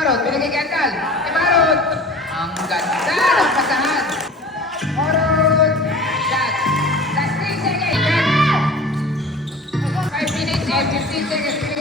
Marot, binigay kay Andal. Si Marot. Ang ganda ng pasahan. Marot. Shot. Last 3 seconds. 5 minutes and 15 seconds.